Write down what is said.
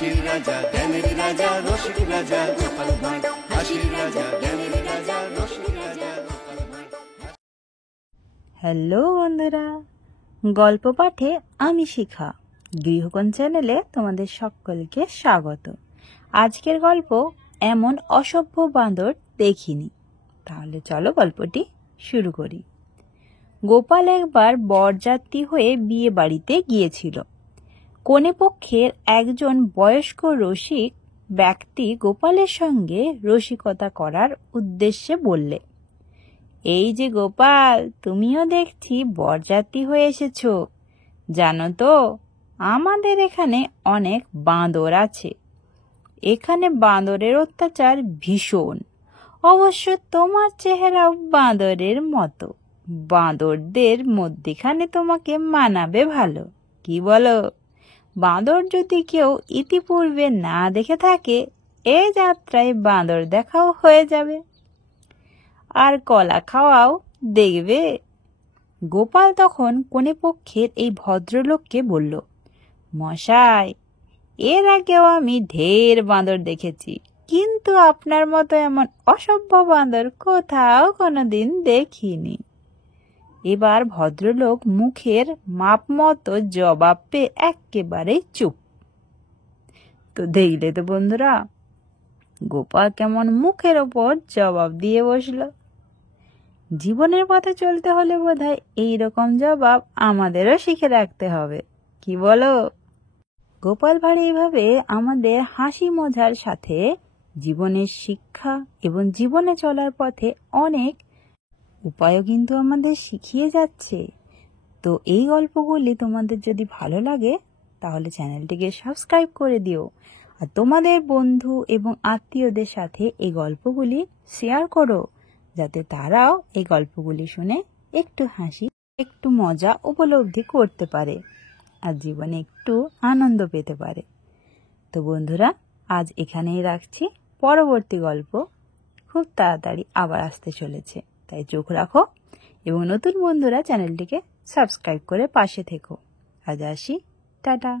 হাসির রাজা জ্ঞানের রাজা রসিক রাজা গোপাল ভাঁড়। হাসির রাজা জ্ঞানের রাজা রসিক রাজা গোপাল ভাঁড়। হ্যালো বন্ধুরা, গল্প পাঠে আমি শিখা গৃহকোণ চ্যানেলে তোমাদের সকলকে স্বাগত। আজকের গল্প এমন অসভ্য বাঁদর দেখিনি। তাহলে চলো গল্পটি শুরু করি। গোপাল একবার বরযাত্রী হয়ে বিয়ে বাড়িতে গিয়েছিল। কনেপক্ষের একজন বয়স্ক রসিক ব্যক্তি গোপালের সঙ্গে রসিকতা করার উদ্দেশ্যে বললে, এই যে গোপাল, তুমিও দেখছি বরযাত্রী হয়ে এসেছ। জানো তো, আমাদের এখানে অনেক বাঁদর আছে। এখানে বাঁদরের অত্যাচার ভীষণ। অবশ্য তোমার চেহারাও বাঁদরের মতো। বাঁদরদের মধ্যেখানে তোমাকে মানাবে ভালো। কি বলো? বাঁদর যদি কেউ ইতিপূর্বে না দেখে থাকে, এ যাত্রায় বাঁদর দেখাও হয়ে যাবে, আর কলা খাওয়াও দেখবে। গোপাল তখন কনেপক্ষের এই ভদ্রলোককে বলল, মশাই, এর আগেও আমি ঢের বাঁদর দেখেছি, কিন্তু আপনার মতো এমন অসভ্য বাঁদর কোথাও কোনোদিন দেখিনি। এবার ভদ্রলোক মুখের মাপ মতো জবাব পেয়ে একেবারেই চুপ। তো দেখলে তো বন্ধুরা, গোপাল কেমন মুখের ওপর জবাব দিয়ে বসলো। জীবনের পথে চলতে হলে বোধহয় এইরকম জবাব আমাদেরও শিখে রাখতে হবে। কি বলো? গোপাল ভাঁড় এইভাবে আমাদের হাসি মজার সাথে জীবনের শিক্ষা এবং জীবনে চলার পথে অনেক উপায়ও কিন্তু আমাদের শিখিয়ে যাচ্ছে। তো এই গল্পগুলি তোমাদের যদি ভালো লাগে তাহলে চ্যানেলটিকে সাবস্ক্রাইব করে দিও, আর তোমাদের বন্ধু এবং আত্মীয়দের সাথে এই গল্পগুলি শেয়ার করো, যাতে তারাও এই গল্পগুলি শুনে একটু হাসি, একটু মজা উপলব্ধি করতে পারে আর জীবনে একটু আনন্দ পেতে পারে। তো বন্ধুরা, আজ এখানেই রাখছি। পরবর্তী গল্প খুব তাড়াতাড়ি আবার আসতে চলেছে, তাই চোখ রাখো এবং নতুন বন্ধুরা চ্যানেলটিকে সাবস্ক্রাইব করে পাশে থেকো। আজ আসি, টাটা।